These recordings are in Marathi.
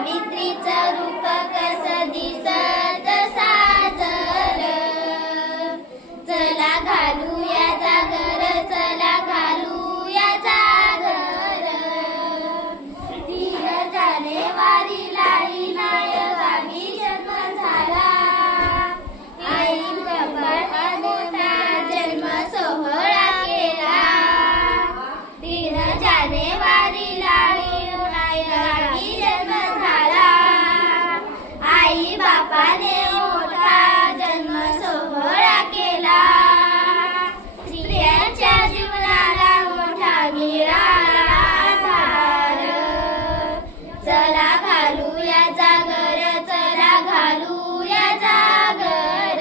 सावित्रीचं रूप कसं दिसत साजर, चला घालूया जागर, चला घालूया जागर. 3 जानेवारीला नायकांनी जन्म झाला, आई बाबांना जन्म सोहळा केला. 3 जानेवारीला नायकांनी जन्म झाला, आई बापाने मोठा जन्म सोहळा केला. स्त्रियांच्या जीवनाला मोठा मिळाला आधार, चला घालूया जागर, चला घालूया जागर.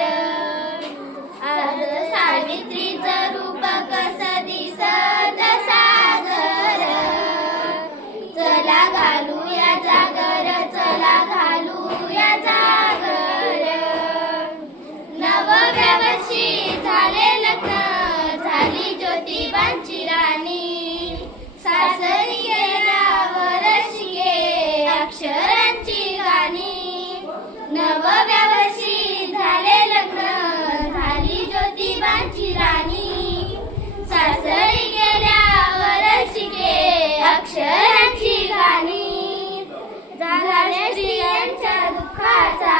आज सावित्रीचं रूप कसं दिसत साजर, चला घालूया जागर, चला घालूया जागर. नवव्या वर्षी झाले लग्न, झाली ज्योतिबांची राणी. सासरी गेल्यावर शिके अक्षरांची गाणी. नवव्या वर्षी झाले लग्न, झाली ज्योतिबांची राणी. सासरी गेल्यावर शिके अक्षरांची गाणी. झाल्या स्त्रियांच्या दुःखाचा